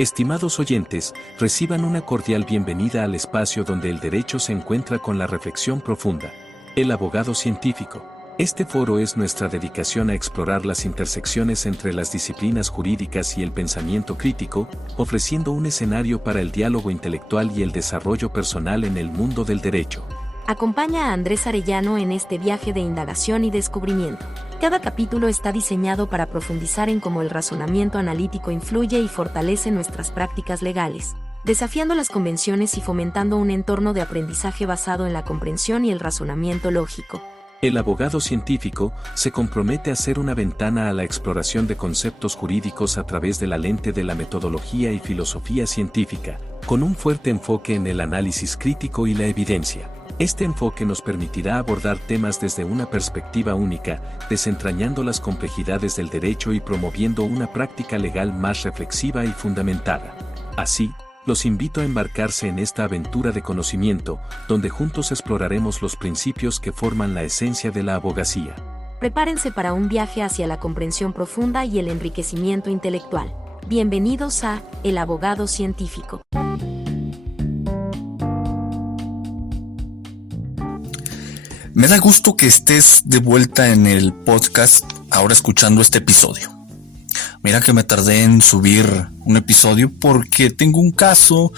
Estimados oyentes, reciban una cordial bienvenida al espacio donde el derecho se encuentra con la reflexión profunda. El abogado científico. Este foro es nuestra dedicación a explorar las intersecciones entre las disciplinas jurídicas y el pensamiento crítico, ofreciendo un escenario para el diálogo intelectual y el desarrollo personal en el mundo del derecho. Acompaña a Andrés Arellano en este viaje de indagación y descubrimiento. Cada capítulo está diseñado para profundizar en cómo el razonamiento analítico influye y fortalece nuestras prácticas legales, desafiando las convenciones y fomentando un entorno de aprendizaje basado en la comprensión y el razonamiento lógico. El abogado científico se compromete a ser una ventana a la exploración de conceptos jurídicos a través de la lente de la metodología y filosofía científica, con un fuerte enfoque en el análisis crítico y la evidencia. Este enfoque nos permitirá abordar temas desde una perspectiva única, desentrañando las complejidades del derecho y promoviendo una práctica legal más reflexiva y fundamentada. Así, los invito a embarcarse en esta aventura de conocimiento, donde juntos exploraremos los principios que forman la esencia de la abogacía. Prepárense para un viaje hacia la comprensión profunda y el enriquecimiento intelectual. Bienvenidos a El Abogado Científico. Me da gusto que estés de vuelta en el podcast ahora escuchando este episodio. Mira que me tardé en subir un episodio porque tengo un caso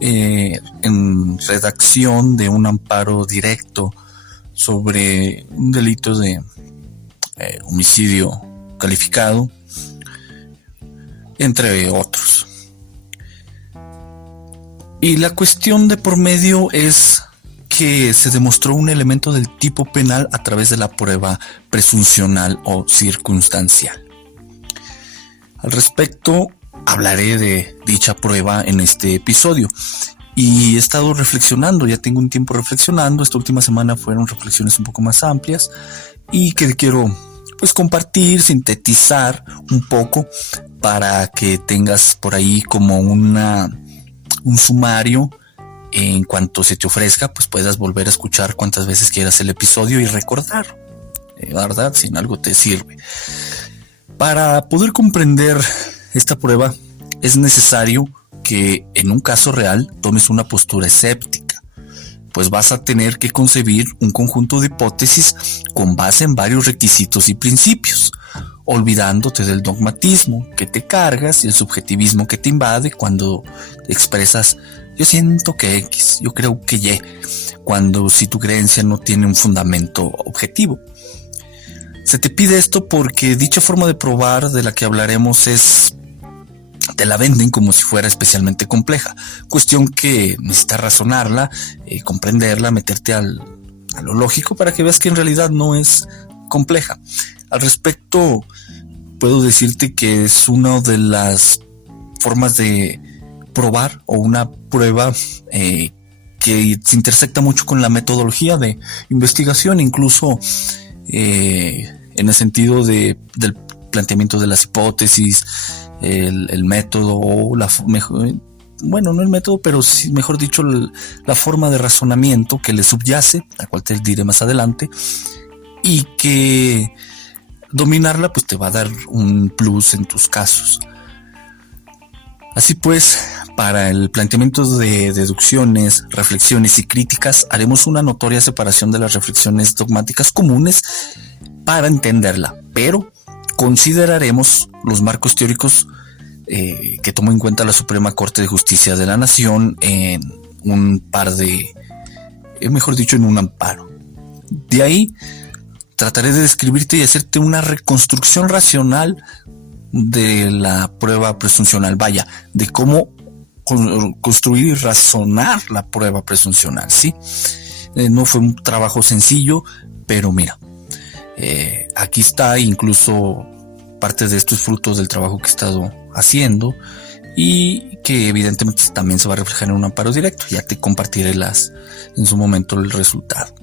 en redacción de un amparo directo sobre un delito de homicidio calificado, entre otros. Y la cuestión de por medio es que se demostró un elemento del tipo penal a través de la prueba presuncional o circunstancial. Al respecto, hablaré de dicha prueba en este episodio y he estado reflexionando, ya tengo un tiempo reflexionando. Esta última semana fueron reflexiones un poco más amplias y que quiero compartir, sintetizar un poco para que tengas por ahí como un sumario. En cuanto se te ofrezca, puedas volver a escuchar cuantas veces quieras el episodio y recordar, ¿verdad? Si en algo te sirve. Para poder comprender esta prueba, es necesario que en un caso real tomes una postura escéptica, pues vas a tener que concebir un conjunto de hipótesis con base en varios requisitos y principios, olvidándote del dogmatismo que te cargas y el subjetivismo que te invade cuando expresas yo siento que X, yo creo que Y, cuando si tu creencia no tiene un fundamento objetivo. Se te pide esto porque dicha forma de probar de la que hablaremos te la venden como si fuera especialmente compleja, cuestión que necesitas razonarla, comprenderla, meterte a lo lógico para que veas que en realidad no es compleja. Al respecto, puedo decirte que es una de las formas de probar o una prueba que se intersecta mucho con la metodología de investigación, incluso en el sentido del planteamiento de las hipótesis, el método o no el método, pero sí, mejor dicho, la forma de razonamiento que le subyace, la cual te diré más adelante, y que dominarla te va a dar un plus en tus casos. Así pues, para el planteamiento de deducciones, reflexiones y críticas, haremos una notoria separación de las reflexiones dogmáticas comunes para entenderla, pero consideraremos los marcos teóricos que tomó en cuenta la Suprema Corte de Justicia de la Nación en un amparo. De ahí, trataré de describirte y hacerte una reconstrucción racional de la prueba presuncional, de cómo construir y razonar la prueba presuncional, ¿sí? No fue un trabajo sencillo, pero mira, aquí está, incluso parte de esto es fruto del trabajo que he estado haciendo y que evidentemente también se va a reflejar en un amparo directo. Ya te compartiré en su momento el resultado.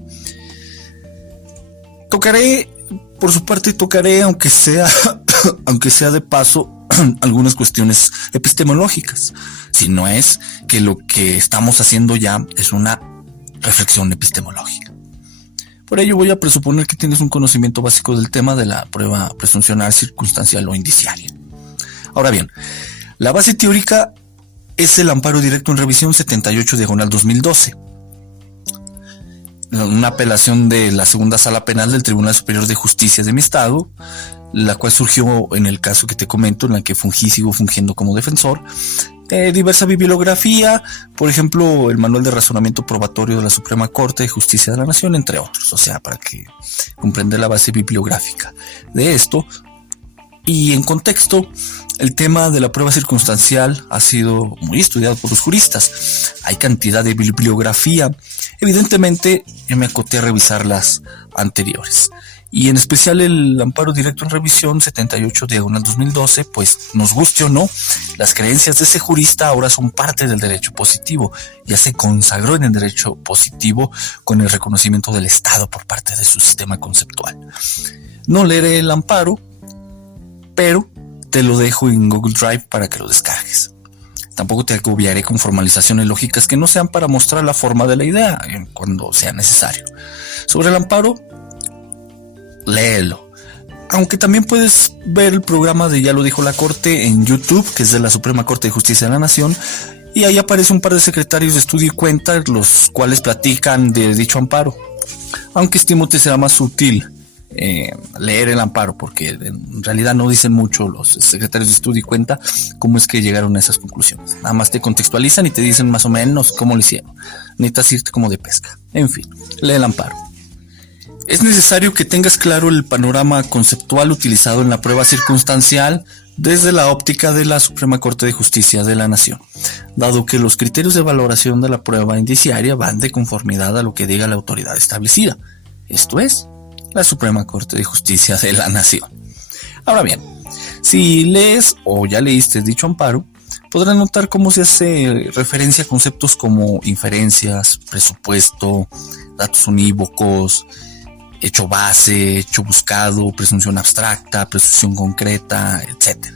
Por su parte, aunque sea de paso, algunas cuestiones epistemológicas, si no es que lo que estamos haciendo ya es una reflexión epistemológica. Por ello voy a presuponer que tienes un conocimiento básico del tema de la prueba presuncional, circunstancial o indiciaria. Ahora bien, la base teórica es el amparo directo en revisión 78/2012. Una apelación de la segunda sala penal del Tribunal Superior de Justicia de mi estado, la cual surgió en el caso que te comento, en la que sigo fungiendo como defensor. Diversa bibliografía, por ejemplo, el Manual de Razonamiento Probatorio de la Suprema Corte de Justicia de la Nación, entre otros, o sea, para que comprenda la base bibliográfica de esto. Y en contexto, el tema de la prueba circunstancial ha sido muy estudiado por los juristas. Hay cantidad de bibliografía. Evidentemente, yo me acoté a revisar las anteriores. Y en especial el amparo directo en revisión 78/2012, pues nos guste o no, las creencias de ese jurista ahora son parte del derecho positivo. Ya se consagró en el derecho positivo con el reconocimiento del Estado por parte de su sistema conceptual. No leeré el amparo, pero te lo dejo en Google Drive para que lo descargues. Tampoco te agobiaré con formalizaciones lógicas que no sean para mostrar la forma de la idea cuando sea necesario. Sobre el amparo, léelo. Aunque también puedes ver el programa de Ya lo dijo la Corte en YouTube, que es de la Suprema Corte de Justicia de la Nación, y ahí aparece un par de secretarios de estudio y cuenta, los cuales platican de dicho amparo. Aunque estimo que será más útil leer el amparo, porque en realidad no dicen mucho los secretarios de estudio y cuenta cómo es que llegaron a esas conclusiones. Nada más te contextualizan y te dicen más o menos cómo lo hicieron. Necesitas irte como de pesca. En fin, lee el amparo. Es necesario que tengas claro el panorama conceptual utilizado en la prueba circunstancial desde la óptica de la Suprema Corte de Justicia de la Nación, dado que los criterios de valoración de la prueba indiciaria van de conformidad a lo que diga la autoridad establecida, esto es, la Suprema Corte de Justicia de la Nación. Ahora bien, si lees o ya leíste dicho amparo, podrás notar cómo se hace referencia a conceptos como inferencias, presupuesto, datos unívocos, hecho base, hecho buscado, presunción abstracta, presunción concreta, etc.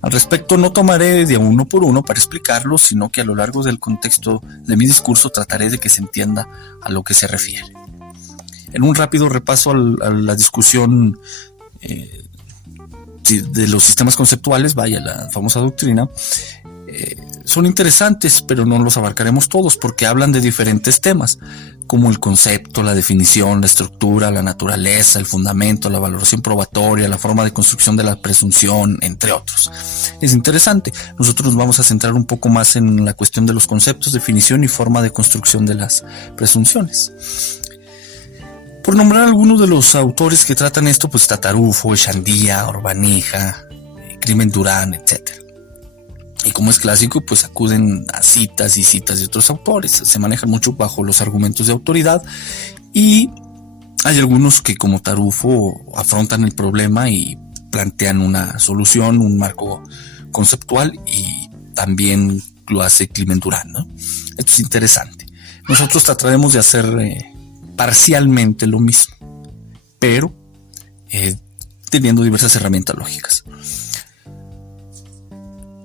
Al respecto no tomaré de uno por uno para explicarlo, sino que a lo largo del contexto de mi discurso trataré de que se entienda a lo que se refiere. En un rápido repaso a la discusión de los sistemas conceptuales, vaya, la famosa doctrina, son interesantes, pero no los abarcaremos todos porque hablan de diferentes temas, como el concepto, la definición, la estructura, la naturaleza, el fundamento, la valoración probatoria, la forma de construcción de la presunción, entre otros. Es interesante. Nosotros nos vamos a centrar un poco más en la cuestión de los conceptos, definición y forma de construcción de las presunciones. Por nombrar algunos de los autores que tratan esto, pues está Tarufo, Echandía, Orbanija, Climent Durán, etc. Y como es clásico, pues acuden a citas y citas de otros autores. Se manejan mucho bajo los argumentos de autoridad y hay algunos que, como Tarufo, afrontan el problema y plantean una solución, un marco conceptual, y también lo hace Climent Durán, ¿no? Esto es interesante. Nosotros trataremos de hacer parcialmente lo mismo, pero teniendo diversas herramientas lógicas.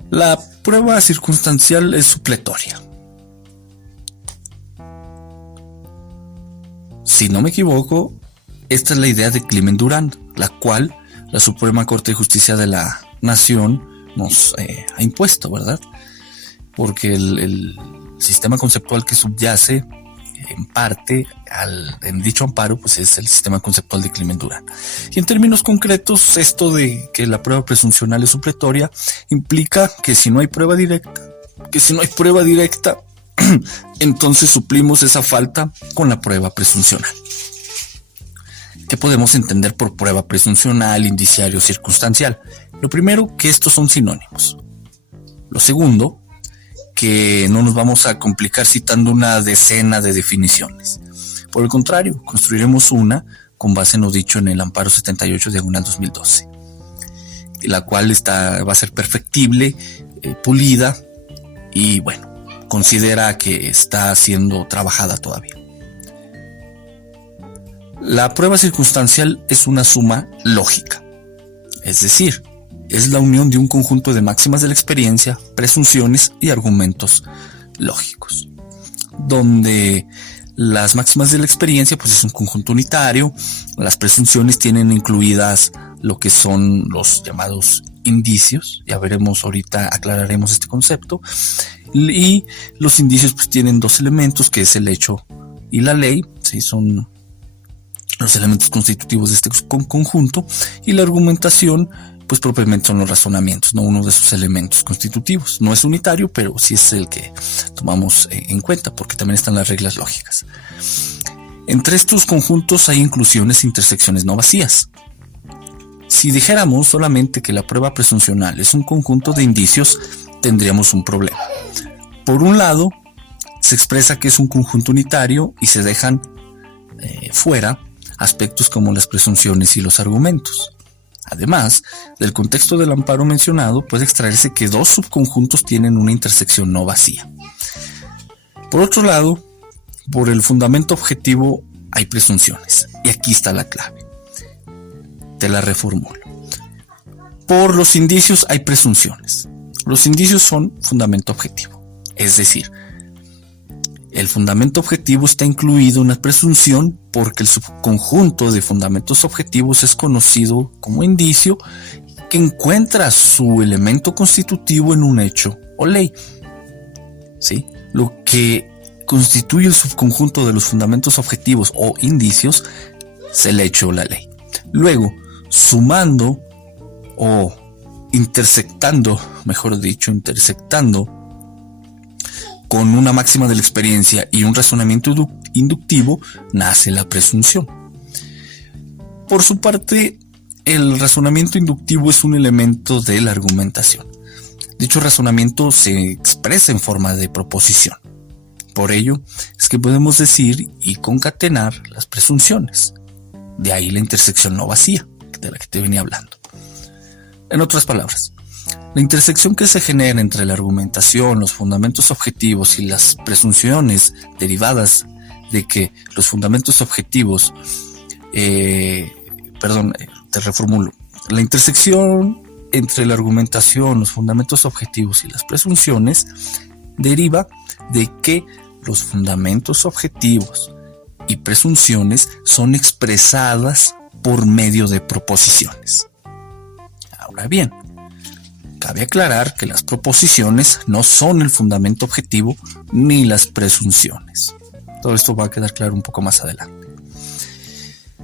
La prueba circunstancial es supletoria. Si no me equivoco, esta es la idea de Climent Durán, la cual la Suprema Corte de Justicia de la Nación nos ha impuesto, ¿verdad? Porque el sistema conceptual que subyace en parte en dicho amparo, pues es el sistema conceptual de Climent Durán. Y en términos concretos, esto de que la prueba presuncional es supletoria implica que si no hay prueba directa, entonces suplimos esa falta con la prueba presuncional. ¿Qué podemos entender por prueba presuncional, indiciario, circunstancial? Lo primero, que estos son sinónimos. Lo segundo, que no nos vamos a complicar citando una decena de definiciones. Por el contrario, construiremos una con base en lo dicho en el amparo 78/2012, la cual va a ser perfectible, pulida y bueno, considera que está siendo trabajada todavía. La prueba circunstancial es una suma lógica, es decir, es la unión de un conjunto de máximas de la experiencia, presunciones y argumentos lógicos, donde las máximas de la experiencia pues es un conjunto unitario, las presunciones tienen incluidas lo que son los llamados indicios. Ya veremos ahorita, aclararemos este concepto. Y los indicios pues tienen dos elementos, que es el hecho y la ley, ¿sí? Son los elementos constitutivos de este conjunto, y la argumentación pues propiamente son los razonamientos, no uno de sus elementos constitutivos. No es unitario, pero sí es el que tomamos en cuenta, porque también están las reglas lógicas. Entre estos conjuntos hay inclusiones e intersecciones no vacías. Si dijéramos solamente que la prueba presuncional es un conjunto de indicios, tendríamos un problema. Por un lado, se expresa que es un conjunto unitario y se dejan fuera aspectos como las presunciones y los argumentos. Además, del contexto del amparo mencionado puede extraerse que dos subconjuntos tienen una intersección no vacía. Por otro lado, por el fundamento objetivo hay presunciones, y aquí está la clave. Te la reformulo. Por los indicios hay presunciones. Los indicios son fundamento objetivo, es decir, el fundamento objetivo está incluido en la presunción porque el subconjunto de fundamentos objetivos es conocido como indicio, que encuentra su elemento constitutivo en un hecho o ley. ¿Sí? Lo que constituye el subconjunto de los fundamentos objetivos o indicios es el hecho o la ley. Luego, sumando o intersectando con una máxima de la experiencia y un razonamiento inductivo, nace la presunción. Por su parte, el razonamiento inductivo es un elemento de la argumentación. Dicho razonamiento se expresa en forma de proposición. Por ello, es que podemos decir y concatenar las presunciones. De ahí la intersección no vacía, de la que te venía hablando. En otras palabras, la intersección que se genera entre la argumentación, los fundamentos objetivos y las presunciones derivadas de que los fundamentos objetivos, te reformulo, la intersección entre la argumentación, los fundamentos objetivos y las presunciones deriva de que los fundamentos objetivos y presunciones son expresadas por medio de proposiciones. Ahora bien, cabe aclarar que las proposiciones no son el fundamento objetivo ni las presunciones. Todo esto va a quedar claro un poco más adelante.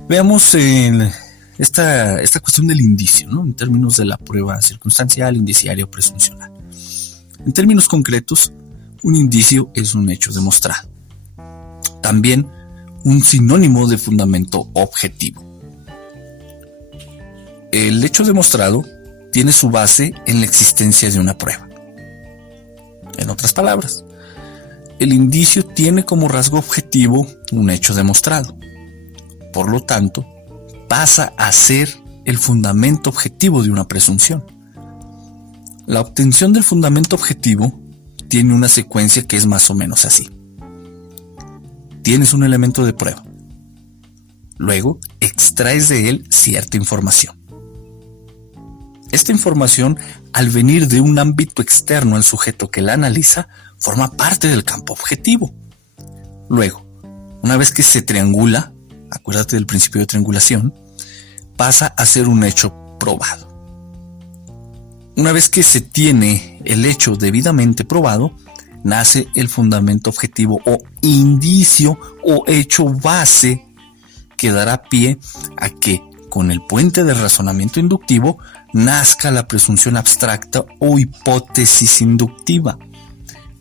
Veamos esta cuestión del indicio, ¿no? En términos de la prueba circunstancial, indiciaria o presuncional. En términos concretos, un indicio es un hecho demostrado. También un sinónimo de fundamento objetivo. El hecho demostrado tiene su base en la existencia de una prueba. En otras palabras, el indicio tiene como rasgo objetivo un hecho demostrado. Por lo tanto, pasa a ser el fundamento objetivo de una presunción. La obtención del fundamento objetivo tiene una secuencia que es más o menos así. Tienes un elemento de prueba. Luego, extraes de él cierta información. Esta información, al venir de un ámbito externo al sujeto que la analiza, forma parte del campo objetivo. Luego, una vez que se triangula, acuérdate del principio de triangulación, pasa a ser un hecho probado. Una vez que se tiene el hecho debidamente probado, nace el fundamento objetivo o indicio o hecho base que dará pie a que, con el puente de razonamiento inductivo, nazca la presunción abstracta o hipótesis inductiva.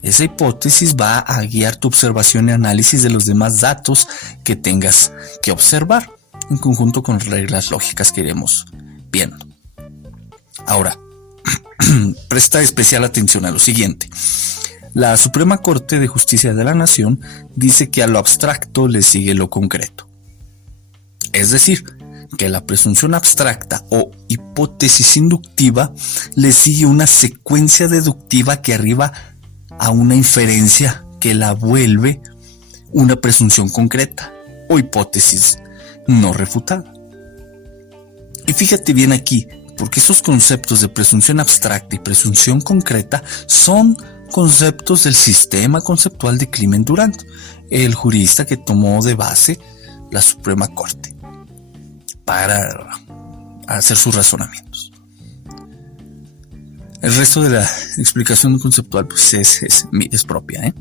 Esa hipótesis va a guiar tu observación y análisis de los demás datos que tengas que observar, en conjunto con reglas lógicas que iremos viendo. Ahora, presta especial atención a lo siguiente. La Suprema Corte de Justicia de la Nación dice que a lo abstracto le sigue lo concreto. Es decir, que la presunción abstracta o hipótesis inductiva le sigue una secuencia deductiva que arriba a una inferencia que la vuelve una presunción concreta o hipótesis no refutada. Y fíjate bien aquí, porque esos conceptos de presunción abstracta y presunción concreta son conceptos del sistema conceptual de Clement-Durand, el jurista que tomó de base la Suprema Corte, para hacer sus razonamientos. El resto de la explicación conceptual pues es propia,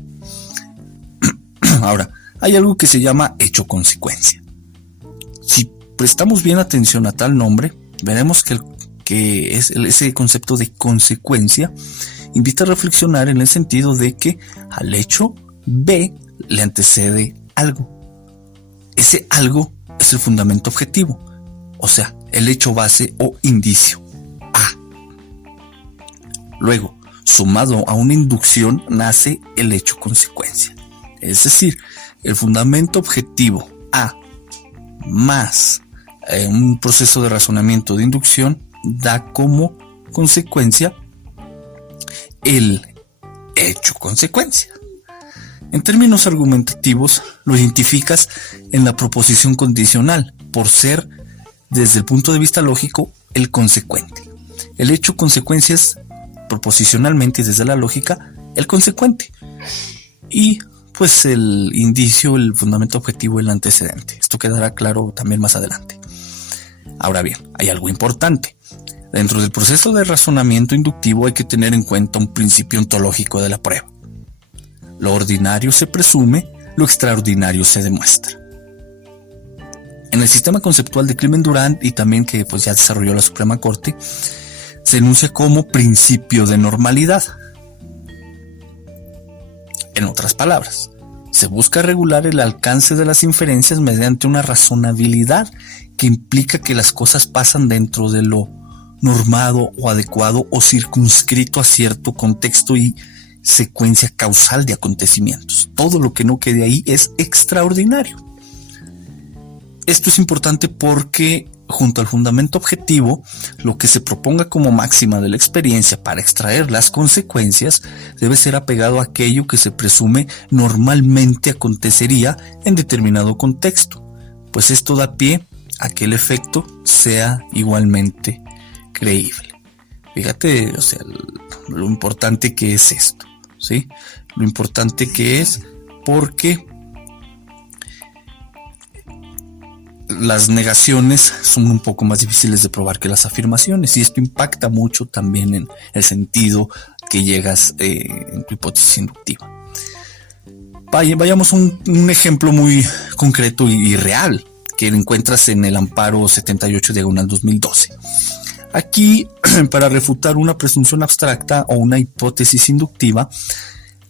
Ahora, hay algo que se llama hecho-consecuencia. Si prestamos bien atención a tal nombre, veremos que ese concepto de consecuencia invita a reflexionar en el sentido de que al hecho B le antecede algo. Ese algo es el fundamento objetivo, o sea, el hecho base o indicio A. Luego, sumado a una inducción, nace el hecho consecuencia. Es decir, el fundamento objetivo A más un proceso de razonamiento de inducción da como consecuencia el hecho consecuencia. En términos argumentativos, lo identificas en la proposición condicional, por ser, desde el punto de vista lógico, el consecuente. El hecho consecuencia es, proposicionalmente y desde la lógica, el consecuente. Y pues el indicio, el fundamento objetivo, el antecedente. Esto quedará claro también más adelante. Ahora bien, hay algo importante. Dentro del proceso de razonamiento inductivo hay que tener en cuenta un principio ontológico de la prueba. Lo ordinario se presume, lo extraordinario se demuestra. En el sistema conceptual de Clement-Durand, y también que pues ya desarrolló la Suprema Corte, se enuncia como principio de normalidad. En otras palabras, se busca regular el alcance de las inferencias mediante una razonabilidad que implica que las cosas pasan dentro de lo normado o adecuado o circunscrito a cierto contexto y secuencia causal de acontecimientos. Todo lo que no quede ahí es extraordinario. Esto es importante porque, junto al fundamento objetivo, lo que se proponga como máxima de la experiencia para extraer las consecuencias debe ser apegado a aquello que se presume normalmente acontecería en determinado contexto, pues esto da pie a que el efecto sea igualmente creíble. Fíjate, o sea, lo importante que es esto, ¿sí? Lo importante que es porque las negaciones son un poco más difíciles de probar que las afirmaciones, y esto impacta mucho también en el sentido que llegas en tu hipótesis inductiva. Vayamos a un ejemplo muy concreto y real que encuentras en el amparo 78/2012. Aquí, para refutar una presunción abstracta o una hipótesis inductiva,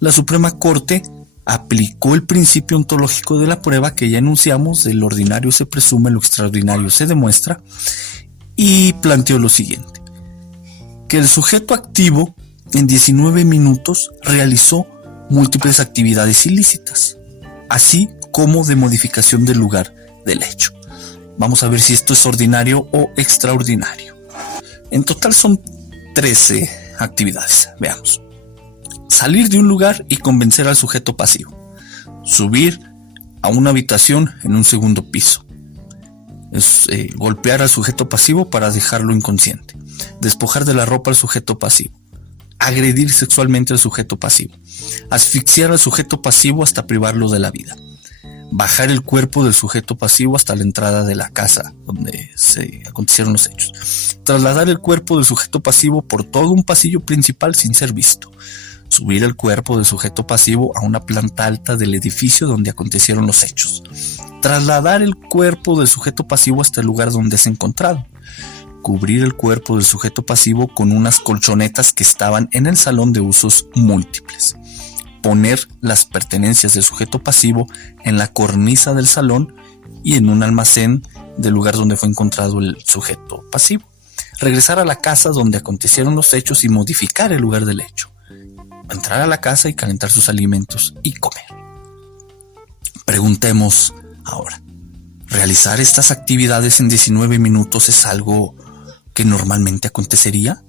la Suprema Corte aplicó el principio ontológico de la prueba que ya enunciamos: del ordinario se presume, lo extraordinario se demuestra, y planteó lo siguiente: que el sujeto activo en 19 minutos realizó múltiples actividades ilícitas, así como de modificación del lugar del hecho. Vamos a ver si esto es ordinario o extraordinario. En total son 13 actividades. Veamos. Salir de un lugar y convencer al sujeto pasivo. Subir a una habitación en un segundo piso. Golpear al sujeto pasivo para dejarlo inconsciente. Despojar de la ropa al sujeto pasivo. Agredir sexualmente al sujeto pasivo. Asfixiar al sujeto pasivo hasta privarlo de la vida. Bajar el cuerpo del sujeto pasivo hasta la entrada de la casa donde se acontecieron los hechos. Trasladar el cuerpo del sujeto pasivo por todo un pasillo principal sin ser visto. Subir el cuerpo del sujeto pasivo a una planta alta del edificio donde acontecieron los hechos. Trasladar el cuerpo del sujeto pasivo hasta el lugar donde se encontrado. Cubrir el cuerpo del sujeto pasivo con unas colchonetas que estaban en el salón de usos múltiples. Poner las pertenencias del sujeto pasivo en la cornisa del salón y en un almacén del lugar donde fue encontrado el sujeto pasivo. Regresar a la casa donde acontecieron los hechos y modificar el lugar del hecho. Entrar a la casa y calentar sus alimentos y comer. Preguntemos ahora: ¿realizar estas actividades en 19 minutos es algo que normalmente acontecería?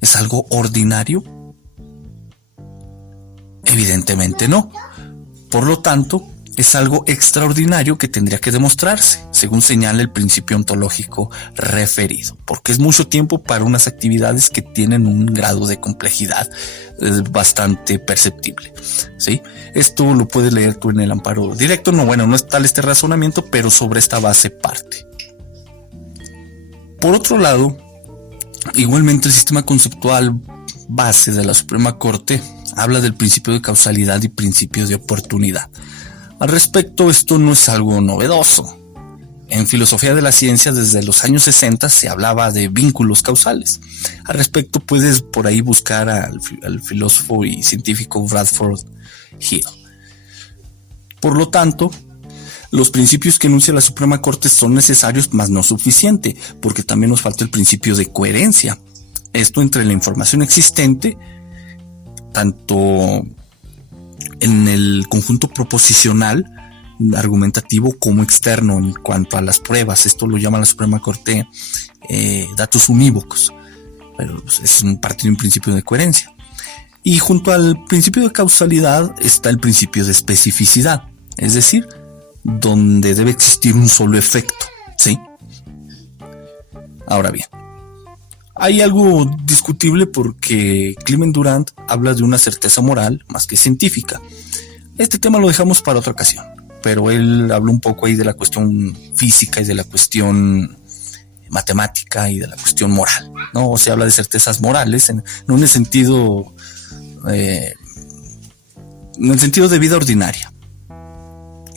¿Es algo ordinario? Evidentemente no. Por lo tanto, es algo extraordinario que tendría que demostrarse, según señala el principio ontológico referido, porque es mucho tiempo para unas actividades que tienen un grado de complejidad bastante perceptible, ¿sí? Esto lo puedes leer tú en el amparo directo. No es tal este razonamiento, pero sobre esta base parte. Por otro lado, igualmente el sistema conceptual base de la Suprema Corte habla del principio de causalidad y principio de oportunidad. Al respecto, esto no es algo novedoso. En filosofía de la ciencia, desde los años 60 se hablaba de vínculos causales. Al respecto, puedes por ahí buscar al filósofo y científico Bradford Hill. Por lo tanto, los principios que enuncia la Suprema Corte son necesarios, mas no suficiente, porque también nos falta el principio de coherencia. Esto entre la información existente, tanto en el conjunto proposicional, argumentativo, como externo en cuanto a las pruebas. Esto lo llama la Suprema Corte datos unívocos, pero es parte de un principio de coherencia. Y junto al principio de causalidad está el principio de especificidad, es decir, donde debe existir un solo efecto, ¿sí? Ahora bien, hay algo discutible porque Clement Durant habla de una certeza moral más que científica. Este tema lo dejamos para otra ocasión, pero él habla un poco ahí de la cuestión física y de la cuestión matemática y de la cuestión moral, ¿no? O sea, habla de certezas morales, no en el sentido de vida ordinaria,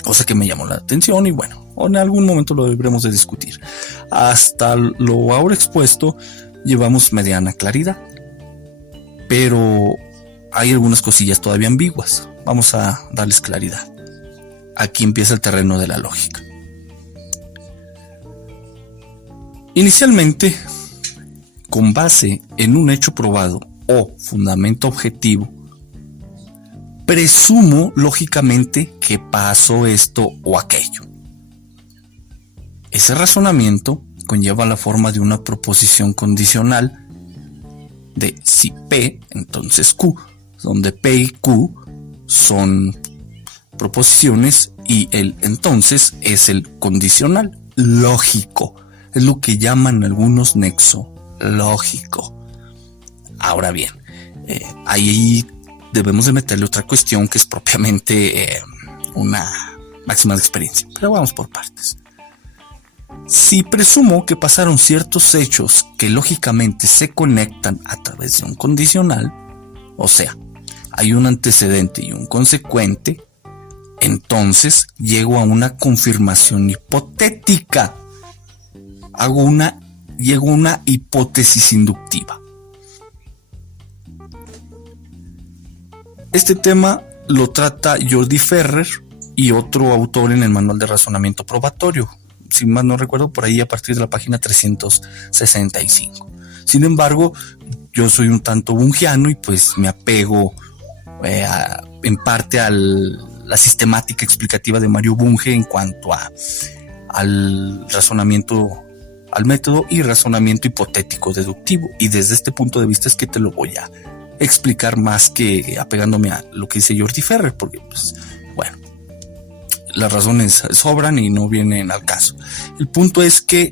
cosa que me llamó la atención y bueno, en algún momento lo deberemos de discutir. Hasta lo ahora expuesto llevamos mediana claridad, pero hay algunas cosillas todavía ambiguas. Vamos a darles claridad. Aquí empieza el terreno de la lógica. Inicialmente, con base en un hecho probado o fundamento objetivo, presumo lógicamente que pasó esto o aquello. Ese razonamiento conlleva la forma de una proposición condicional de si P, entonces Q, donde P y Q son proposiciones y el entonces es el condicional lógico. Es lo que llaman algunos nexo lógico. Ahora bien, ahí debemos de meterle otra cuestión que es propiamente una máxima de experiencia. Pero vamos por partes. Si presumo que pasaron ciertos hechos que lógicamente se conectan a través de un condicional, o sea, hay un antecedente y un consecuente, entonces llego a una confirmación hipotética. Llego a una hipótesis inductiva. Este tema lo trata Jordi Ferrer y otro autor en el Manual de Razonamiento Probatorio, si mal no recuerdo, por ahí a partir de la página 365. Sin embargo, yo soy un tanto bungiano y pues me apego en parte a la sistemática explicativa de Mario Bunge en cuanto al razonamiento, al método y razonamiento hipotético deductivo. Y desde este punto de vista es que te lo voy a explicar más que apegándome a lo que dice Jordi Ferrer, porque pues bueno, las razones sobran y no vienen al caso. El punto es que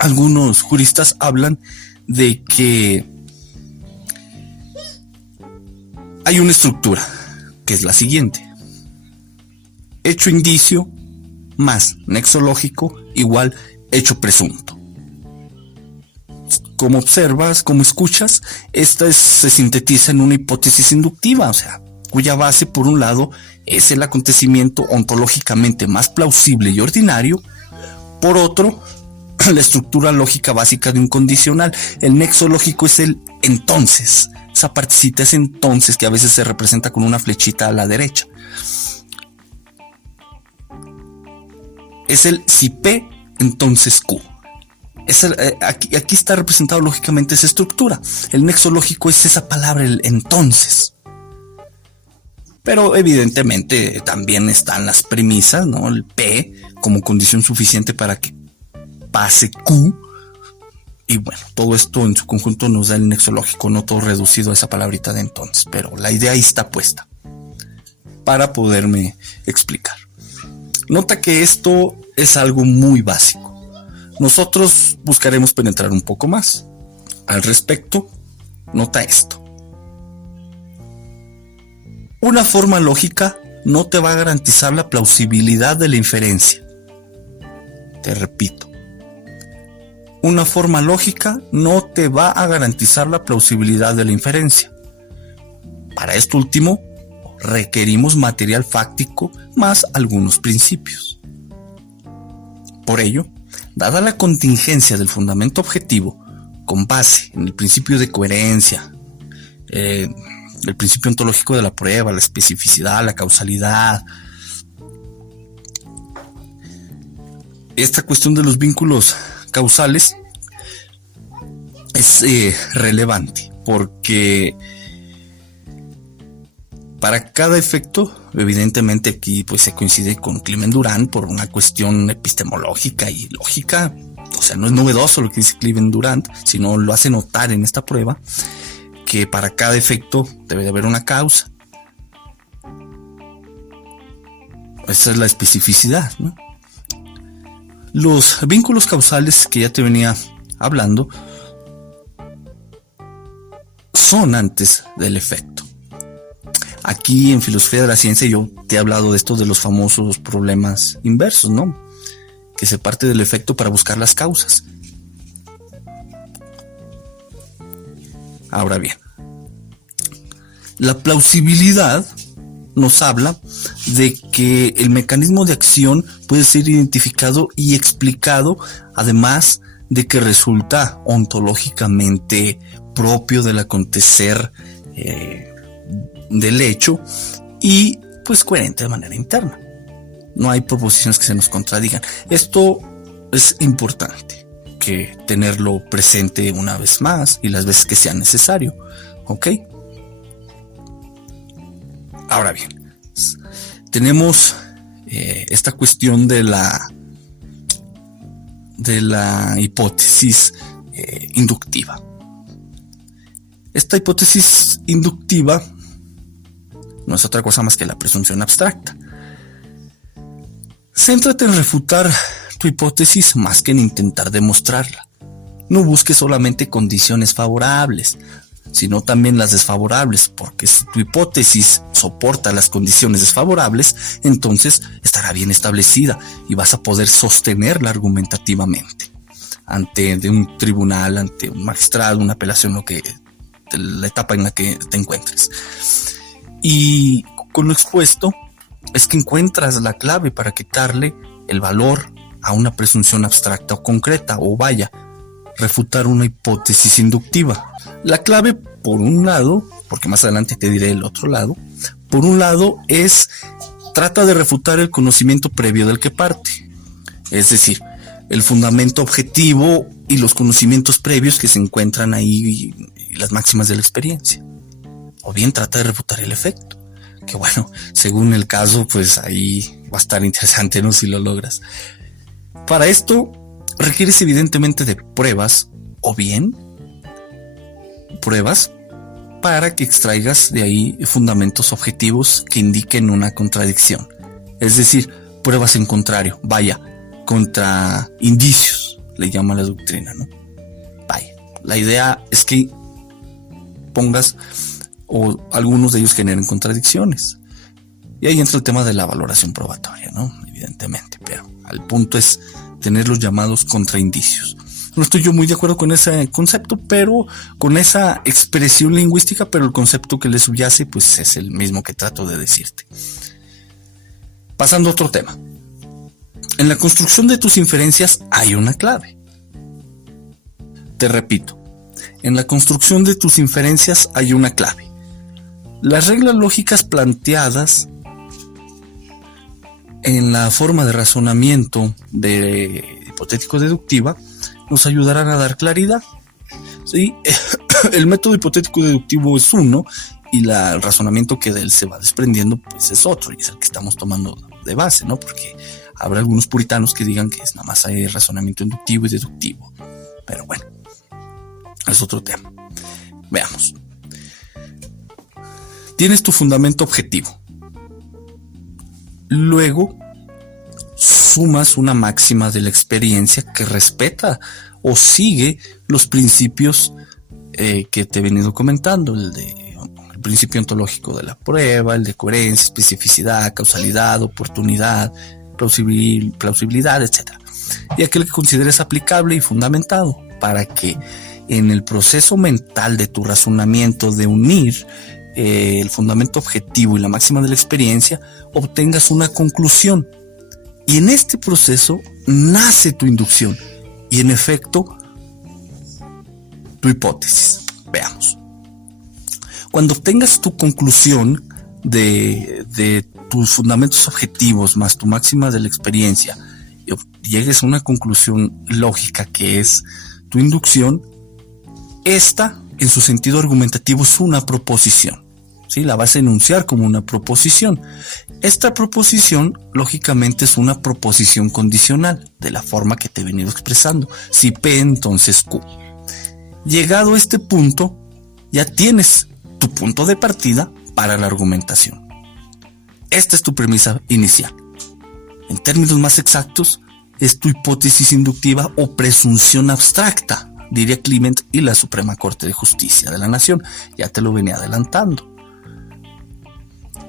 algunos juristas hablan de que hay una estructura que es la siguiente: hecho indicio más nexo lógico igual hecho presunto. Como observas, como escuchas, esta se sintetiza en una hipótesis inductiva, o sea, cuya base por un lado es el acontecimiento ontológicamente más plausible y ordinario, por otro, la estructura lógica básica de un condicional. El nexo lógico es el entonces, esa partecita es entonces que a veces se representa con una flechita a la derecha. Es el si P, entonces Q. Aquí está representado lógicamente esa estructura. El nexo lógico es esa palabra, el entonces. Pero evidentemente también están las premisas, ¿no? El P como condición suficiente para que pase Q. Y bueno, todo esto en su conjunto nos da el nexo lógico, no todo reducido a esa palabrita de entonces. Pero la idea ahí está puesta para poderme explicar. Nota que esto es algo muy básico. Nosotros buscaremos penetrar un poco más. Al respecto, nota esto. Una forma lógica no te va a garantizar la plausibilidad de la inferencia. Te repito. una forma lógica no te va a garantizar la plausibilidad de la inferencia. Para esto último, requerimos material fáctico más algunos principios. Por ello, dada la contingencia del fundamento objetivo, con base en el principio de coherencia, el principio ontológico de la prueba, la especificidad, la causalidad, esta cuestión de los vínculos causales es relevante, porque para cada efecto, evidentemente aquí pues se coincide con Climent-Durand por una cuestión epistemológica y lógica. O sea, no es novedoso lo que dice Climent-Durand, sino lo hace notar en esta prueba, que para cada efecto debe de haber una causa. Esa es la especificidad, ¿no? Los vínculos causales que ya te venía hablando son antes del efecto. Aquí en Filosofía de la Ciencia yo te he hablado de esto, de los famosos problemas inversos, ¿no? Que se parte del efecto para buscar las causas. Ahora bien, la plausibilidad nos habla de que el mecanismo de acción puede ser identificado y explicado, además de que resulta ontológicamente propio del acontecer del hecho y pues coherente de manera interna. No hay proposiciones que se nos contradigan. Esto es importante, que tenerlo presente una vez más y las veces que sea necesario. ¿Ok? Ahora bien, tenemos esta cuestión de la hipótesis inductiva. Esta hipótesis inductiva no es otra cosa más que la presunción abstracta. Céntrate en refutar tu hipótesis más que en intentar demostrarla. No busques solamente condiciones favorables, sino también las desfavorables, porque si tu hipótesis soporta las condiciones desfavorables, entonces estará bien establecida y vas a poder sostenerla argumentativamente ante un tribunal, ante un magistrado, una apelación, la etapa en la que te encuentres. Y con lo expuesto es que encuentras la clave para quitarle el valor a una presunción abstracta o concreta, o vaya, refutar una hipótesis inductiva. La clave, por un lado, porque más adelante te diré el otro lado, por un lado trata de refutar el conocimiento previo del que parte. Es decir, el fundamento objetivo y los conocimientos previos que se encuentran ahí y las máximas de la experiencia. O bien trata de refutar el efecto, que bueno, según el caso, pues ahí va a estar interesante, ¿no? Si lo logras. Para esto requieres evidentemente de pruebas, o bien pruebas para que extraigas de ahí fundamentos objetivos que indiquen una contradicción. Es decir, pruebas en contrario, vaya, contra indicios, le llama la doctrina, ¿no? Vaya, la idea es que pongas o algunos de ellos generen contradicciones. Y ahí entra el tema de la valoración probatoria, ¿no? Evidentemente, pero el punto es tener los llamados contraindicios. No estoy yo muy de acuerdo con ese concepto, pero con esa expresión lingüística, pero el concepto que le subyace, pues es el mismo que trato de decirte. Pasando a otro tema. En la construcción de tus inferencias hay una clave. Te repito, en la construcción de tus inferencias hay una clave. Las reglas lógicas planteadas en la forma de razonamiento de hipotético-deductiva nos ayudarán a dar claridad. ¿Sí? El método hipotético-deductivo es uno y el razonamiento que de él se va desprendiendo pues es otro, y es el que estamos tomando de base, ¿no? Porque habrá algunos puritanos que digan que es nada más hay razonamiento inductivo y deductivo. Pero bueno, es otro tema. Veamos. Tienes tu fundamento objetivo. Luego sumas una máxima de la experiencia que respeta o sigue los principios que te he venido comentando, el principio ontológico de la prueba, el de coherencia, especificidad, causalidad, oportunidad, plausibilidad, etc. y aquel que consideres aplicable y fundamentado, para que en el proceso mental de tu razonamiento de unir el fundamento objetivo y la máxima de la experiencia, obtengas una conclusión. Y en este proceso nace tu inducción y en efecto tu hipótesis. Veamos. Cuando obtengas tu conclusión de tus fundamentos objetivos más tu máxima de la experiencia y llegues a una conclusión lógica que es tu inducción, esta en su sentido argumentativo es una proposición, ¿sí? La vas a enunciar como una proposición. Esta proposición lógicamente es una proposición condicional de la forma que te he venido expresando. Si P, entonces Q. Llegado a este punto, ya tienes tu punto de partida para la argumentación. Esta es tu premisa inicial. En términos más exactos, es tu hipótesis inductiva o presunción abstracta, diría Clement y la Suprema Corte de Justicia de la Nación. Ya te lo venía adelantando.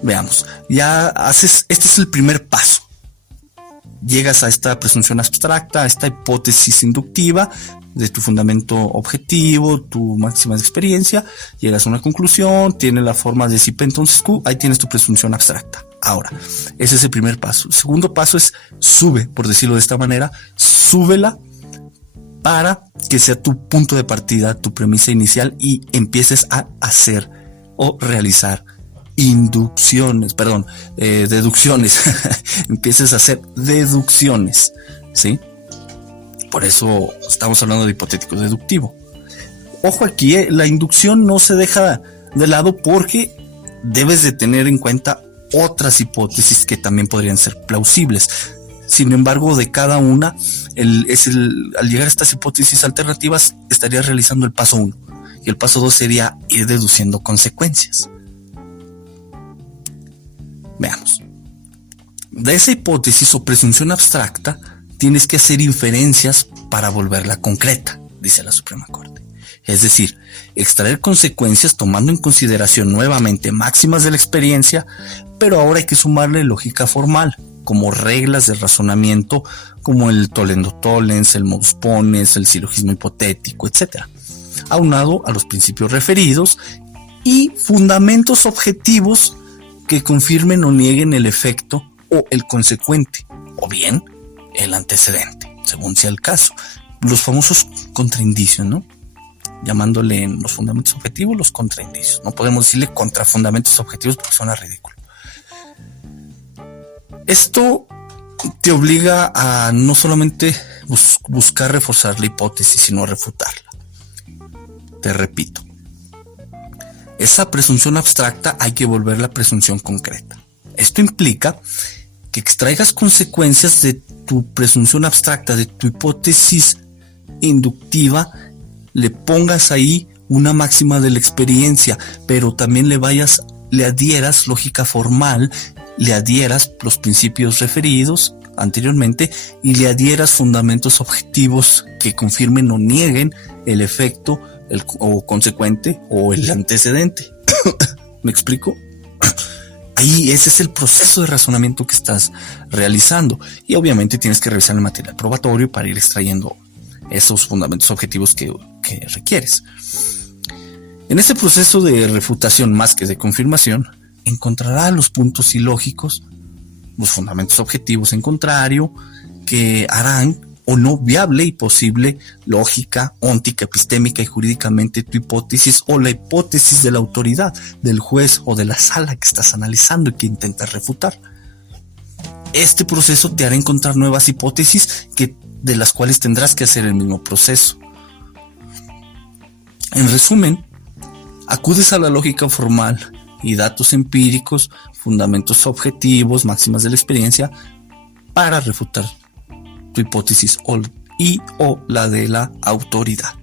Veamos, este es el primer paso. Llegas a esta presunción abstracta, a esta hipótesis inductiva de tu fundamento objetivo, tu máxima de experiencia, llegas a una conclusión, tiene la forma de si P entonces Q, ahí tienes tu presunción abstracta. Ahora, ese es el primer paso. El segundo paso es sube, por decirlo de esta manera, súbela para que sea tu punto de partida, tu premisa inicial y empieces a hacer o realizar deducciones. Empieces a hacer deducciones, ¿sí? Por eso estamos hablando de hipotético deductivo. Ojo aquí, la inducción no se deja de lado porque debes de tener en cuenta otras hipótesis que también podrían ser plausibles. Sin embargo, de cada una, al llegar a estas hipótesis alternativas, estarías realizando el paso 1. Y el paso 2 sería ir deduciendo consecuencias. Veamos. De esa hipótesis o presunción abstracta, tienes que hacer inferencias para volverla concreta, dice la Suprema Corte. Es decir, extraer consecuencias tomando en consideración nuevamente máximas de la experiencia, pero ahora hay que sumarle lógica formal, como reglas de razonamiento, como el tollendo tollens, el modus ponens, el silogismo hipotético, etc. Aunado a los principios referidos y fundamentos objetivos que confirmen o nieguen el efecto o el consecuente, o bien el antecedente, según sea el caso. Los famosos contraindicios, ¿no? Llamándole en los fundamentos objetivos los contraindicios. No podemos decirle contrafundamentos objetivos porque suena ridículo. Esto te obliga a no solamente buscar reforzar la hipótesis, sino a refutarla. Te repito, esa presunción abstracta hay que volverla presunción concreta. Esto implica que extraigas consecuencias de tu presunción abstracta, de tu hipótesis inductiva, le pongas ahí una máxima de la experiencia, pero también le adhieras lógica formal, le adhieras los principios referidos anteriormente y le adhieras fundamentos objetivos que confirmen o nieguen el efecto o consecuente o el antecedente. ¿Me explico? Ahí ese es el proceso de razonamiento que estás realizando y obviamente tienes que revisar el material probatorio para ir extrayendo esos fundamentos objetivos que requieres. En este proceso de refutación más que de confirmación, encontrará los puntos ilógicos, los fundamentos objetivos en contrario, que harán o no viable y posible lógica, óntica, epistémica y jurídicamente tu hipótesis o la hipótesis de la autoridad, del juez o de la sala que estás analizando y que intentas refutar. Este proceso te hará encontrar nuevas hipótesis de las cuales tendrás que hacer el mismo proceso. En resumen, acudes a la lógica formal y datos empíricos, fundamentos objetivos, máximas de la experiencia, para refutar tu hipótesis o la de la autoridad.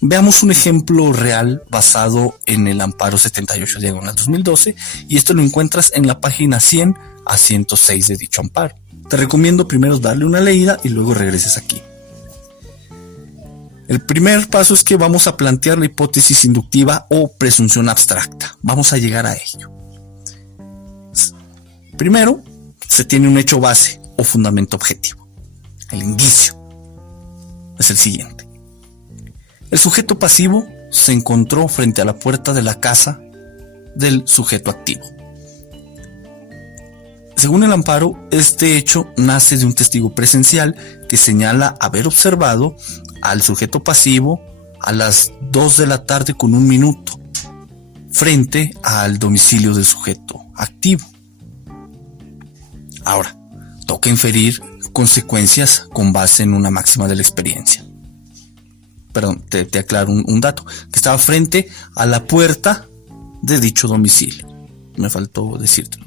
Veamos un ejemplo real basado en el amparo 78/2012 y esto lo encuentras en la página 100 a 106 de dicho amparo. Te recomiendo primero darle una leída y luego regreses aquí. El primer paso es que vamos a plantear la hipótesis inductiva o presunción abstracta. Vamos a llegar a ello. Primero, se tiene un hecho base o fundamento objetivo. El indicio es el siguiente. El sujeto pasivo se encontró frente a la puerta de la casa del sujeto activo. Según el amparo, este hecho nace de un testigo presencial que señala haber observado al sujeto pasivo a las 2 de la tarde con 1 minuto frente al domicilio del sujeto activo. Ahora, toca inferir consecuencias con base en una máxima de la experiencia. Perdón, te aclaro un dato, que estaba frente a la puerta de dicho domicilio. Me faltó decírtelo.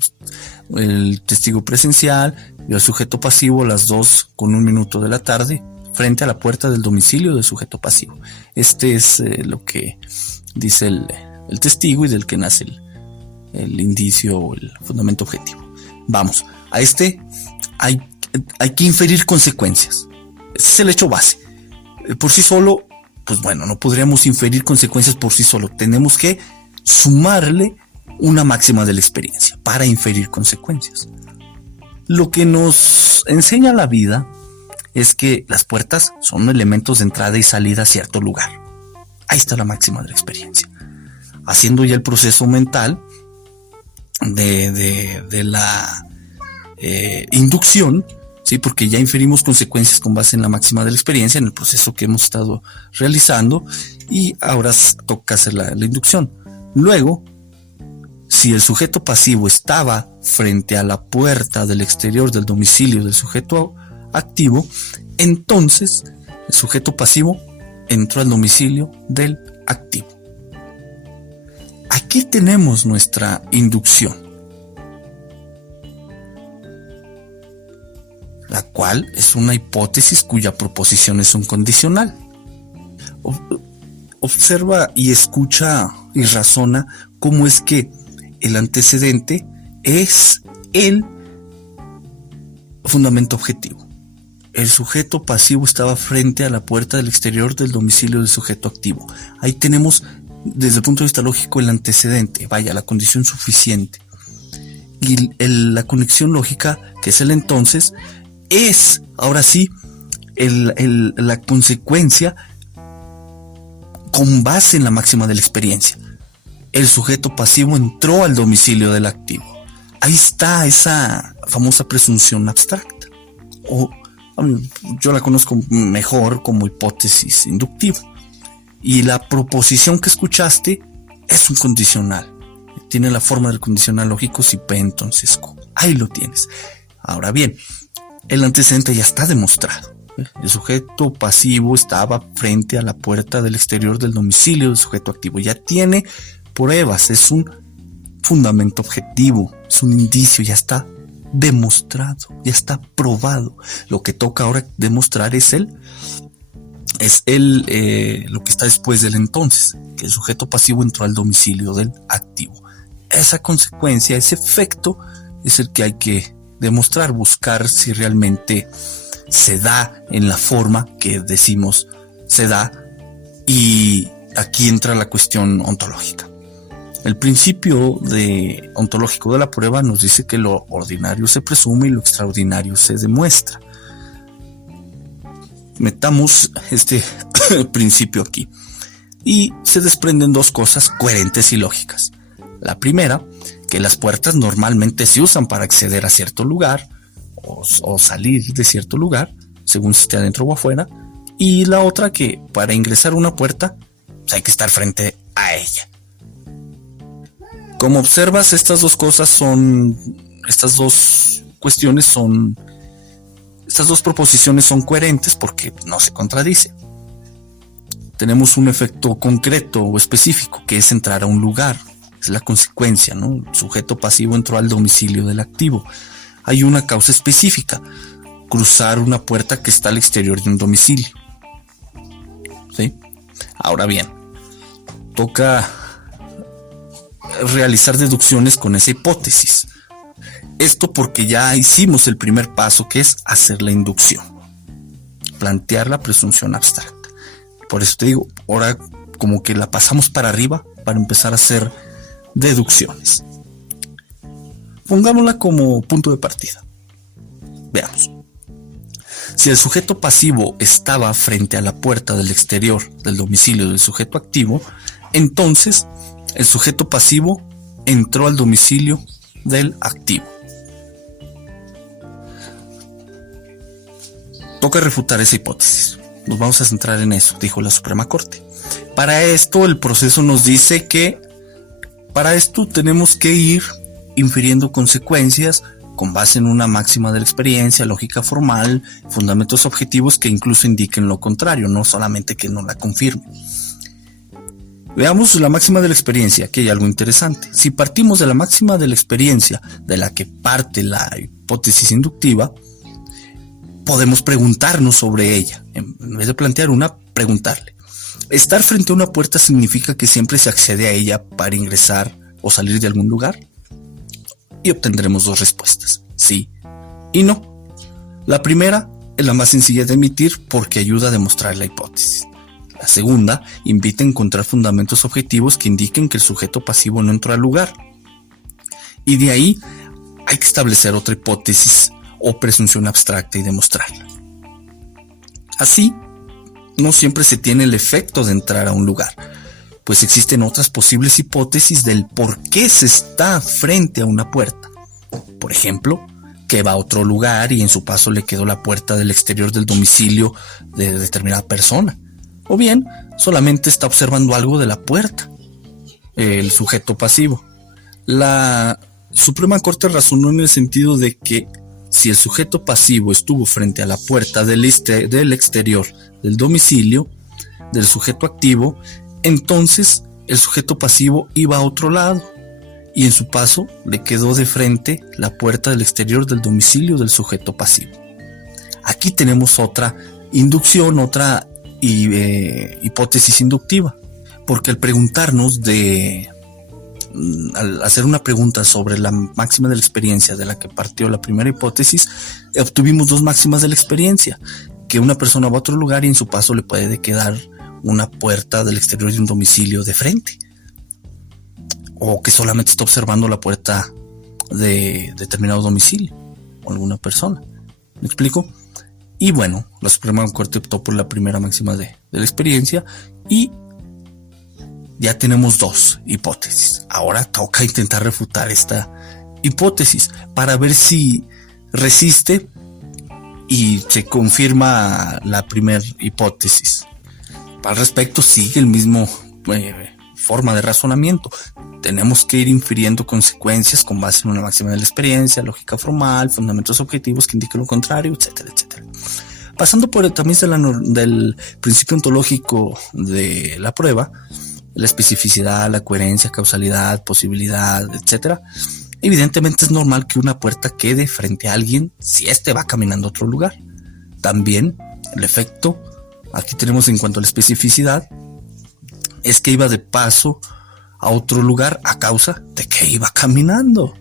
El testigo presencial vio al sujeto pasivo a las 2 con 1 minuto de la tarde frente a la puerta del domicilio del sujeto pasivo. Este es lo que dice el testigo y del que nace el indicio o el fundamento objetivo. Vamos, a este hay que inferir consecuencias. Ese es el hecho base. Por sí solo, pues bueno, no podríamos inferir consecuencias por sí solo. Tenemos que sumarle una máxima de la experiencia para inferir consecuencias. Lo que nos enseña la vida es que las puertas son elementos de entrada y salida a cierto lugar. Ahí está la máxima de la experiencia. Haciendo ya el proceso mental de la inducción, ¿sí? Porque ya inferimos consecuencias con base en la máxima de la experiencia en el proceso que hemos estado realizando, y ahora toca hacer la inducción. Luego, si el sujeto pasivo estaba frente a la puerta del exterior del domicilio del sujeto activo, entonces el sujeto pasivo entró al domicilio del activo. Aquí tenemos nuestra inducción, la cual es una hipótesis cuya proposición es un condicional. Observa y escucha y razona cómo es que el antecedente es el fundamento objetivo. El sujeto pasivo estaba frente a la puerta del exterior del domicilio del sujeto activo. Ahí tenemos, desde el punto de vista lógico, el antecedente, vaya, la condición suficiente. Y la conexión lógica, que es el entonces, es, ahora sí, la consecuencia con base en la máxima de la experiencia. El sujeto pasivo entró al domicilio del activo. Ahí está esa famosa presunción abstracta. O yo la conozco mejor como hipótesis inductiva. Y la proposición que escuchaste es un condicional. Tiene la forma del condicional lógico si P entonces Q. Ahí lo tienes. Ahora bien, el antecedente ya está demostrado. El sujeto pasivo estaba frente a la puerta del exterior del domicilio del sujeto activo. Ya tiene pruebas, es un fundamento objetivo, es un indicio, ya está demostrado, ya está probado. Lo que toca ahora demostrar es lo que está después del entonces, que el sujeto pasivo entró al domicilio del activo. Esa consecuencia, ese efecto es el que hay que demostrar, buscar si realmente se da en la forma que decimos se da, y aquí entra la cuestión ontológica. El principio ontológico de la prueba nos dice que lo ordinario se presume y lo extraordinario se demuestra. Metamos este principio aquí y se desprenden dos cosas coherentes y lógicas. La primera, que las puertas normalmente se usan para acceder a cierto lugar o salir de cierto lugar, según si esté adentro o afuera. Y la otra, que para ingresar a una puerta pues hay que estar frente a ella. Como observas, estas dos proposiciones son coherentes porque no se contradicen. Tenemos un efecto concreto o específico, que es entrar a un lugar. Es la consecuencia, ¿no? El sujeto pasivo entró al domicilio del activo. Hay una causa específica, cruzar una puerta que está al exterior de un domicilio. ¿Sí? Ahora bien, toca realizar deducciones con esa hipótesis. Esto porque ya hicimos el primer paso, que es hacer la inducción, plantear la presunción abstracta. Por eso te digo, ahora como que la pasamos para arriba para empezar a hacer deducciones. Pongámosla como punto de partida. Veamos. Si el sujeto pasivo estaba frente a la puerta del exterior del domicilio del sujeto activo, entonces el sujeto pasivo entró al domicilio del activo. Toca refutar esa hipótesis. Nos vamos a centrar en eso, dijo la Suprema Corte. Para esto, el proceso nos dice que para esto tenemos que ir infiriendo consecuencias con base en una máxima de la experiencia, lógica formal, fundamentos objetivos que incluso indiquen lo contrario, no solamente que no la confirmen. Veamos la máxima de la experiencia, aquí hay algo interesante. Si partimos de la máxima de la experiencia de la que parte la hipótesis inductiva, podemos preguntarnos sobre ella. En vez de plantear una, preguntarle. ¿Estar frente a una puerta significa que siempre se accede a ella para ingresar o salir de algún lugar? Y obtendremos dos respuestas, sí y no. La primera es la más sencilla de emitir porque ayuda a demostrar la hipótesis. La segunda invita a encontrar fundamentos objetivos que indiquen que el sujeto pasivo no entró al lugar. Y de ahí hay que establecer otra hipótesis o presunción abstracta y demostrarla. Así, no siempre se tiene el efecto de entrar a un lugar, pues existen otras posibles hipótesis del por qué se está frente a una puerta. Por ejemplo, que va a otro lugar y en su paso le quedó la puerta del exterior del domicilio de determinada persona. O bien, solamente está observando algo de la puerta, el sujeto pasivo. La Suprema Corte razonó en el sentido de que si el sujeto pasivo estuvo frente a la puerta del exterior del domicilio del sujeto activo, entonces el sujeto pasivo iba a otro lado y en su paso le quedó de frente la puerta del exterior del domicilio del sujeto pasivo. Aquí tenemos otra inducción, otra hipótesis inductiva, porque al preguntarnos al hacer una pregunta sobre la máxima de la experiencia de la que partió la primera hipótesis, obtuvimos dos máximas de la experiencia, que una persona va a otro lugar y en su paso le puede quedar una puerta del exterior de un domicilio de frente, o que solamente está observando la puerta de determinado domicilio o alguna persona. ¿Me explico? Y bueno, la Suprema Corte optó por la primera máxima de la experiencia y ya tenemos dos hipótesis. Ahora toca intentar refutar esta hipótesis para ver si resiste y se confirma la primera hipótesis. Al respecto sigue el mismo forma de razonamiento. Tenemos que ir infiriendo consecuencias con base en una máxima de la experiencia, lógica formal, fundamentos objetivos que indiquen lo contrario, etcétera, etcétera. Pasando por el tamiz del principio ontológico de la prueba, la especificidad, la coherencia, causalidad, posibilidad, etcétera. Evidentemente es normal que una puerta quede frente a alguien si éste va caminando a otro lugar. También el efecto, aquí tenemos en cuanto a la especificidad, es que iba de paso a otro lugar a causa de que iba caminando.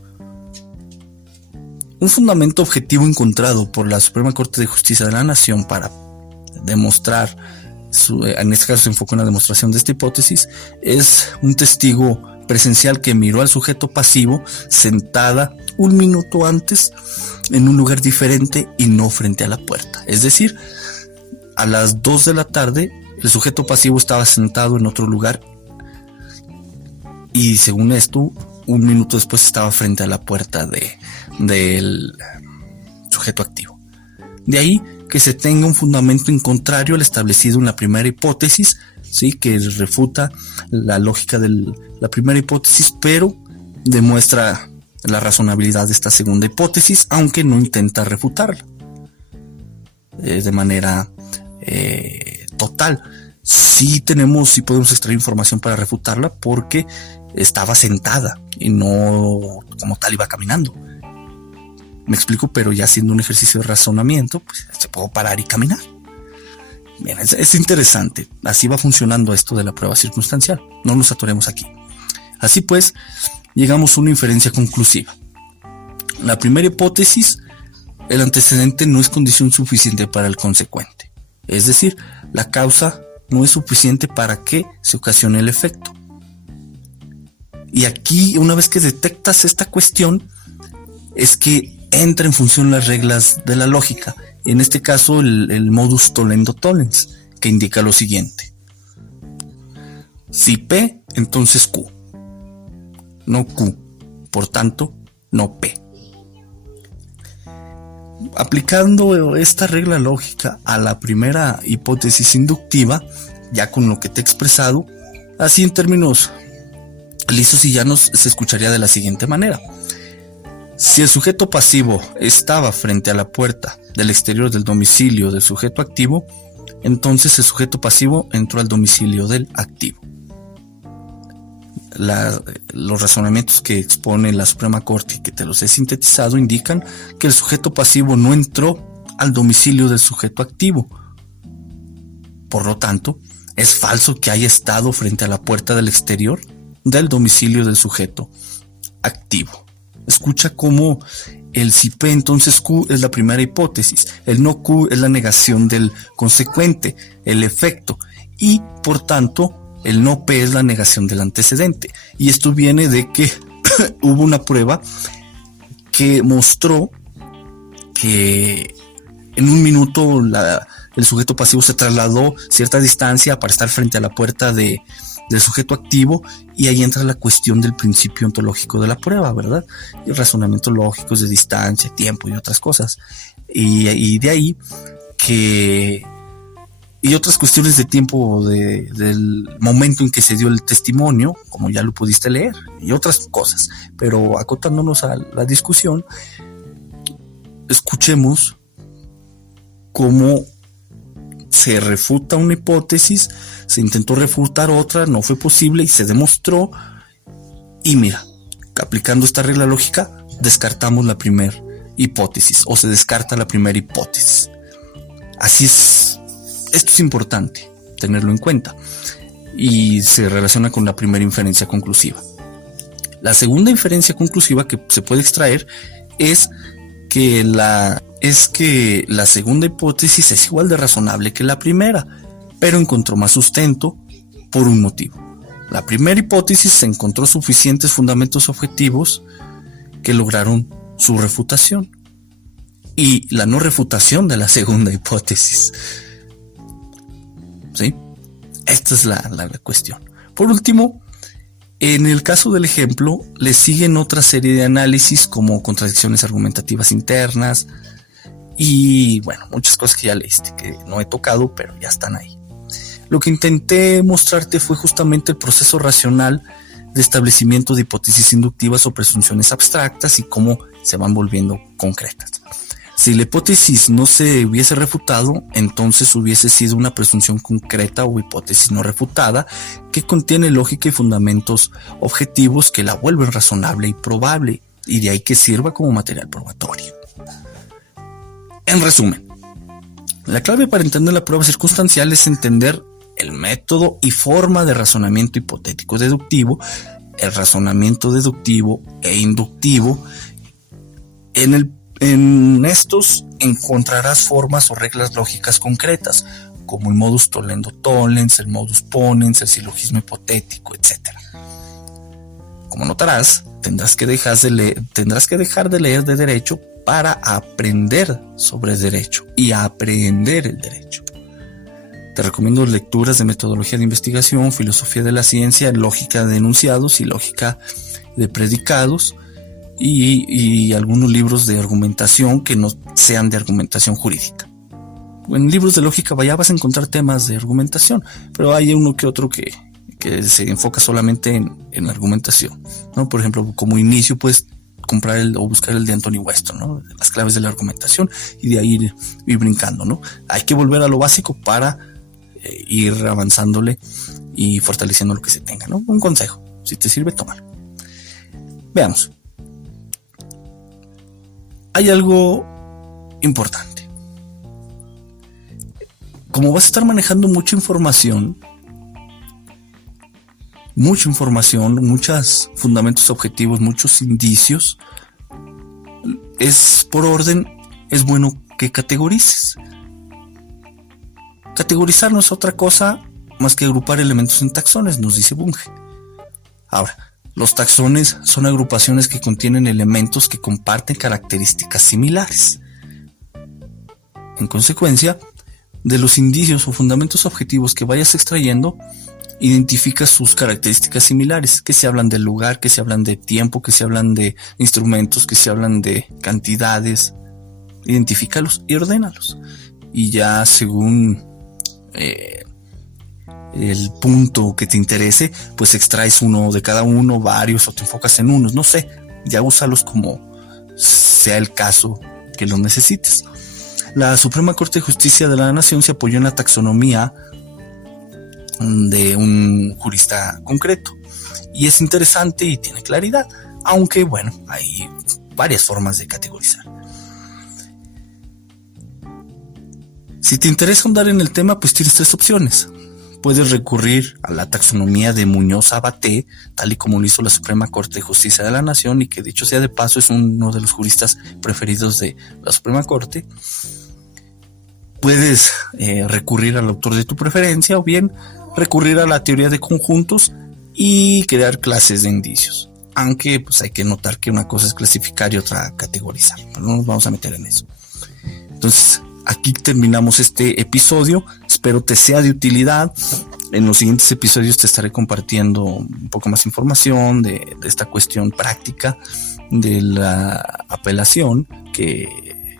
Un fundamento objetivo encontrado por la Suprema Corte de Justicia de la Nación para demostrar, en este caso se enfoca en la demostración de esta hipótesis, es un testigo presencial que miró al sujeto pasivo sentada un minuto antes en un lugar diferente y no frente a la puerta. Es decir, a las 2 de la tarde el sujeto pasivo estaba sentado en otro lugar y según esto, un minuto después estaba frente a la puerta del sujeto activo. De ahí que se tenga un fundamento en contrario al establecido en la primera hipótesis, ¿sí? Que refuta la lógica de la primera hipótesis, pero demuestra la razonabilidad de esta segunda hipótesis, aunque no intenta refutarla de manera total. Sí podemos extraer información para refutarla porque estaba sentada y no como tal iba caminando. Me explico, pero ya haciendo un ejercicio de razonamiento, pues se puede parar y caminar. Bien, es interesante. Así va funcionando esto de la prueba circunstancial. No nos atoremos aquí. Así pues, llegamos a una inferencia conclusiva. La primera hipótesis, el antecedente no es condición suficiente para el consecuente. Es decir, la causa no es suficiente para que se ocasione el efecto. Y aquí, una vez que detectas esta cuestión, es que entra en función las reglas de la lógica. En este caso el modus tollendo tollens, que indica lo siguiente: si P, entonces Q, no Q, por tanto no P. Aplicando esta regla lógica a la primera hipótesis inductiva, ya con lo que te he expresado, así en términos lisos y llanos se escucharía de la siguiente manera: si el sujeto pasivo estaba frente a la puerta del exterior del domicilio del sujeto activo, entonces el sujeto pasivo entró al domicilio del activo. Los razonamientos que expone la Suprema Corte y que te los he sintetizado indican que el sujeto pasivo no entró al domicilio del sujeto activo. Por lo tanto, es falso que haya estado frente a la puerta del exterior del domicilio del sujeto activo. Escucha cómo el si P entonces Q es la primera hipótesis, el no Q es la negación del consecuente, el efecto, y por tanto el no P es la negación del antecedente. Y esto viene de que hubo una prueba que mostró que en un minuto el sujeto pasivo se trasladó cierta distancia para estar frente a la puerta del sujeto activo, y ahí entra la cuestión del principio ontológico de la prueba, ¿verdad? Y razonamientos lógicos de distancia, tiempo y otras cosas. Y de ahí que... y otras cuestiones de tiempo del momento en que se dio el testimonio, como ya lo pudiste leer, y otras cosas. Pero acotándonos a la discusión, escuchemos cómo se refuta una hipótesis, se intentó refutar otra, no fue posible y se demostró. Y mira, aplicando esta regla lógica, descartamos la primera hipótesis, o se descarta la primera hipótesis. Así es. Esto es importante tenerlo en cuenta y se relaciona con la primera inferencia conclusiva. La segunda inferencia conclusiva que se puede extraer es que la segunda hipótesis es igual de razonable que la primera, pero encontró más sustento por un motivo. La primera hipótesis se encontró suficientes fundamentos objetivos que lograron su refutación, y la no refutación de la segunda hipótesis. ¿Sí? Esta es la cuestión. Por último, en el caso del ejemplo, le siguen otra serie de análisis como contradicciones argumentativas internas y, bueno, muchas cosas que ya leíste, que no he tocado, pero ya están ahí. Lo que intenté mostrarte fue justamente el proceso racional de establecimiento de hipótesis inductivas o presunciones abstractas y cómo se van volviendo concretas. Si la hipótesis no se hubiese refutado, entonces hubiese sido una presunción concreta o hipótesis no refutada que contiene lógica y fundamentos objetivos que la vuelven razonable y probable, y de ahí que sirva como material probatorio. En resumen, la clave para entender la prueba circunstancial es entender el método y forma de razonamiento hipotético deductivo, el razonamiento deductivo e inductivo. En estos encontrarás formas o reglas lógicas concretas, como el modus tollendo tollens, el modus ponens, el silogismo hipotético, etc. Como notarás, tendrás que dejar de leer de derecho para aprender sobre derecho y aprender el derecho. Te recomiendo lecturas de metodología de investigación, filosofía de la ciencia, lógica de enunciados y lógica de predicados, y algunos libros de argumentación que no sean de argumentación jurídica. En libros de lógica vas a encontrar temas de argumentación, pero hay uno que otro que se enfoca solamente en la argumentación, ¿no? Por ejemplo, como inicio puedes comprar o buscar el de Anthony Weston, ¿no? Las claves de la argumentación, y de ahí ir brincando, ¿no? Hay que volver a lo básico para ir avanzándole y fortaleciendo lo que se tenga, ¿no? Un consejo, si te sirve, tómalo. Veamos. Hay algo importante. Como vas a estar manejando mucha información, muchos fundamentos objetivos, muchos indicios, por orden, es bueno que categorices. Categorizar no es otra cosa más que agrupar elementos en taxones, nos dice Bunge. Ahora, Los taxones son agrupaciones que contienen elementos que comparten características similares. En consecuencia, de los indicios o fundamentos objetivos que vayas extrayendo, identifica sus características similares, que se hablan del lugar, que se hablan de tiempo, que se hablan de instrumentos, que se hablan de cantidades. Identifícalos y ordénalos. Y ya según el punto que te interese, pues extraes uno de cada uno, varios, o te enfocas en unos, no sé, ya úsalos como sea el caso que los necesites. La Suprema Corte de Justicia de la Nación se apoyó en la taxonomía de un jurista concreto, y es interesante y tiene claridad, aunque bueno, hay varias formas de categorizar. Si te interesa ahondar en el tema, pues tienes 3 opciones. Puedes recurrir a la taxonomía de Muñoz Abaté, tal y como lo hizo la Suprema Corte de Justicia de la Nación, y que dicho sea de paso es uno de los juristas preferidos de la Suprema Corte. Puedes recurrir al autor de tu preferencia, o bien recurrir a la teoría de conjuntos y crear clases de indicios. Aunque pues hay que notar que una cosa es clasificar y otra categorizar, pero no nos vamos a meter en eso. Entonces, aquí terminamos este episodio. Espero te sea de utilidad. En los siguientes episodios te estaré compartiendo un poco más información de esta cuestión práctica de la apelación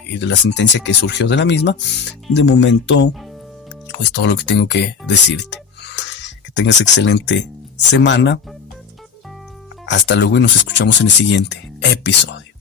y de la sentencia que surgió de la misma. De momento, pues todo lo que tengo que decirte. Que tengas excelente semana. Hasta luego y nos escuchamos en el siguiente episodio.